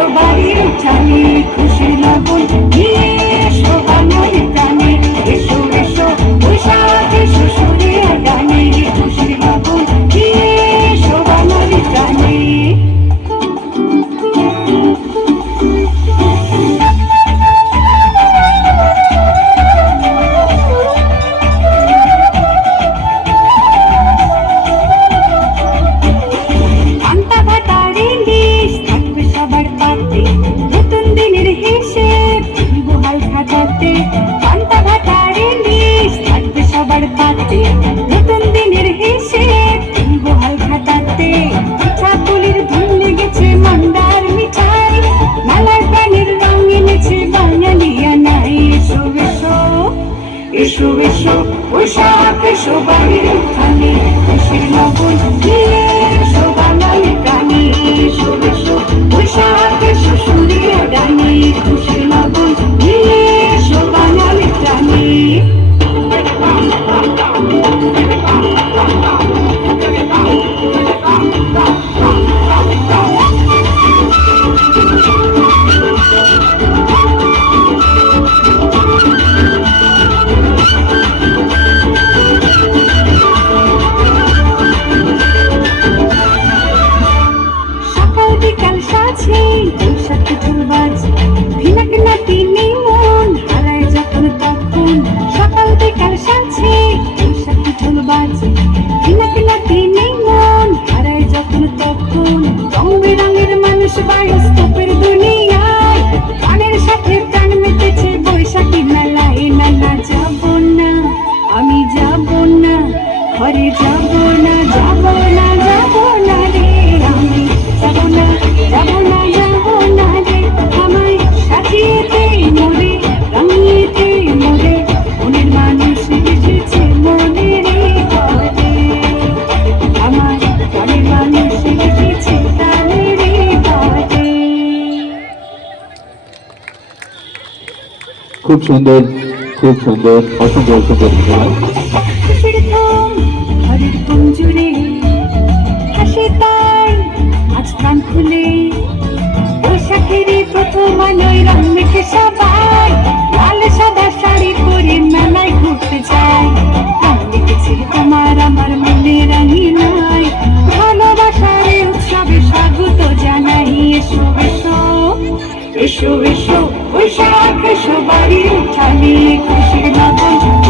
এসো বাড়ির উঠানে খুশির লগন নিয়ে এসো বাঙালি প্রাণে এসো এসো বৈশাখ এসো সুরে আর গানে খুশির লগন নিয়ে এসো বাঙালি প্রাণে নতুন দিনের হিসেব বহাল খাতাতে পিঠা পুলির ধুম লেগেছে মন্দার মিঠাই নালার প্রাণের রং এনেছে বাঙালিয়া নাই এসো এসো এসো এসো বৈশাখ এসো বাড়ির উঠানে খুশির লগন নিয়ে এসো বাঙালি প্রাণী এসো এসো বৈশাখ এসো সুরে গানে খুশির লগন নিয়ে এসো বাঙালি প্রাণী সকাল বিকাল সাজে বৈশাখী ঢোল বাজে ভিনাক নাতি মন হারায় যখন তখন সকাল বিকাল সাজে বৈশাখী ঢোল বাজে ভিনাক নাতি মন হারায় যখন তখন রং বেরঙের মানুষ বায়োস্কোপের দুনিয়ায় গানের সাথে প্রাণ মেতেছে বৈশাখী মেলায় না না যাব না আমি যাব না ঘরে যাব না যাব না যাব না রে আমি যাব না যাব না যাব না রে আমায় সাজিয়েতে মোরে রঙিয়েতে মোরে মনের মানুষ এসেছে মনের ঘরে আমার মনের মানুষ এসেছে প্রাণের ঘরে। খুব সুন্দর, খুব সুন্দর, অসংখ্য অসংখ্য ধন্যবাদ। খুশির ঘুম ঘরের ঘুম জুড়ে হাসি তাই আজ প্রাণ খুলে বৈশাখের প্রথম আলোয় রং মেখে সবাই লাল সাদা শাড়ি পরে মেলায় ঘুরতে যায় রং মেখেছে তোমার আমার মনে রঙিনাই ভালোবাসার উৎসবে স্বাগত জানাই এসো এসো এসো এসো বৈশাখ এসো বাড়ির উঠানে খুশির লগন